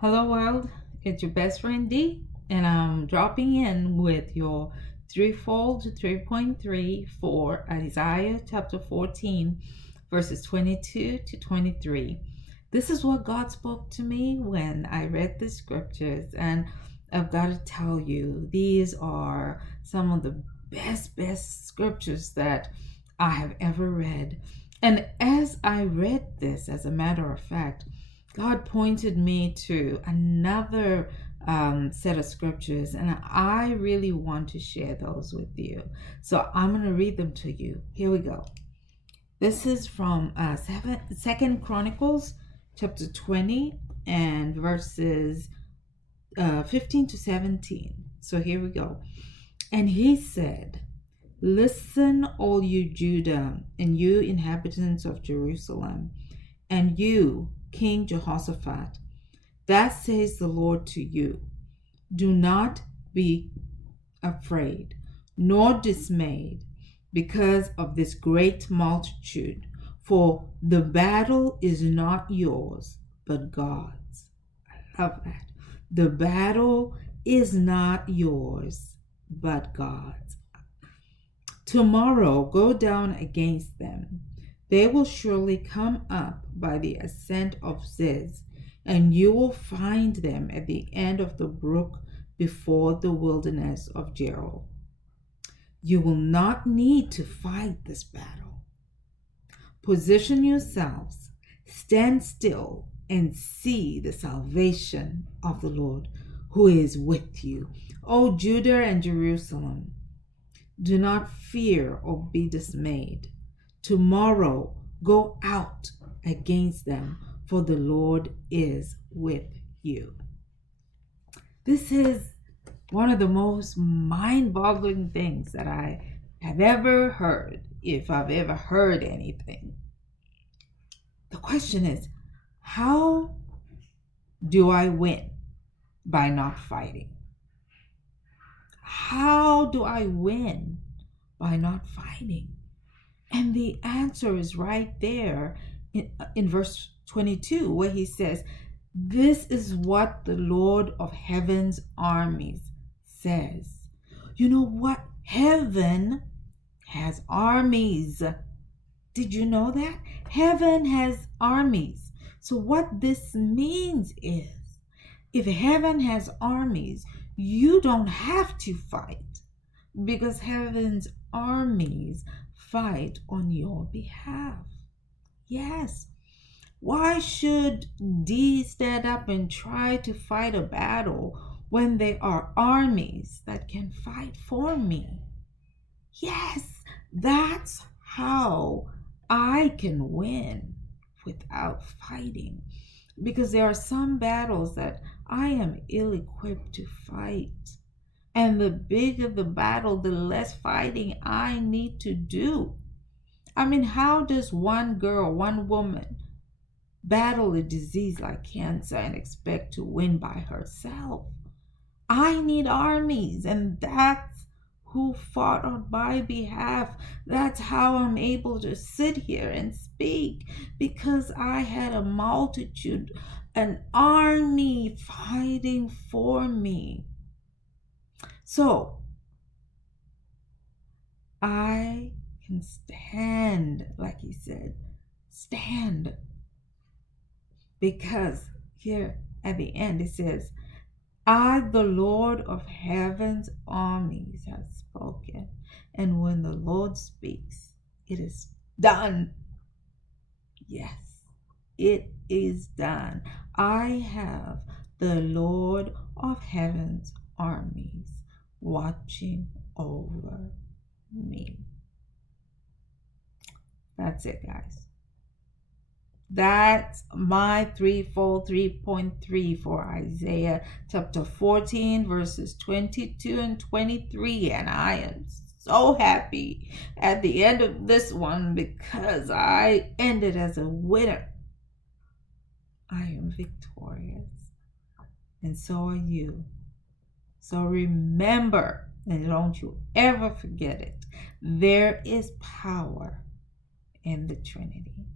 Hello, world. It's your best friend D, and I'm dropping in with your threefold 3.3 for Isaiah chapter 14, verses 22 to 23. This is what God spoke to me when I read the scriptures, and I've got to tell you, these are some of the best scriptures that I have ever read. And as I read this, as a matter of fact, God pointed me to another set of scriptures, and I really want to share those with you. So I'm going to read them to you. Here we go. This is from Second Chronicles, chapter 20, and verses 15 to 17. So here we go. And he said, "Listen, all you Judah, and you inhabitants of Jerusalem, and you, King Jehoshaphat. Thus says the Lord to you, do not be afraid, nor dismayed, because of this great multitude, for the battle is not yours, but God's." I love that. The battle is not yours, but God's. Tomorrow go down against them. They will surely come up by the ascent of Ziz, and you will find them at the end of the brook before the wilderness of Jeruel. You will not need to fight this battle. Position yourselves, stand still, and see the salvation of the Lord, who is with you, O Judah and Jerusalem. Do not fear or be dismayed. Tomorrow go out against them, for the Lord is with you. This is one of the most mind-boggling things that I have ever heard, if I've ever heard anything. The question is, how do I win by not fighting? How do I win by not fighting? And the answer is right there in verse 22, where he says, "This is what the Lord of heaven's armies says." You know what? Heaven has armies. Did you know that? Heaven has armies. So what this means is, if heaven has armies, you don't have to fight, because heaven's armies fight on your behalf. Yes. Why should D stand up and try to fight a battle when there are armies that can fight for me? Yes, that's how I can win without fighting. Because there are some battles that I am ill-equipped to fight. And the bigger the battle, the less fighting I need to do. I mean, how does one girl, one woman, battle a disease like cancer and expect to win by herself? I need armies, and that's who fought on my behalf. That's how I'm able to sit here and speak, because I had a multitude, an army fighting for me. So I can stand, like he said, stand. Because here at the end it says, "I, the Lord of heaven's armies, have spoken." And when the Lord speaks, it is done. Yes, it is done. I have the Lord of heaven's armies watching over me. That's it, guys. That's my threefold 3.3 for Isaiah chapter 14, verses 22 and 23. And I am so happy at the end of this one, because I ended as a winner. I am victorious. And so are you. So remember, and don't you ever forget it, there is power in the Trinity.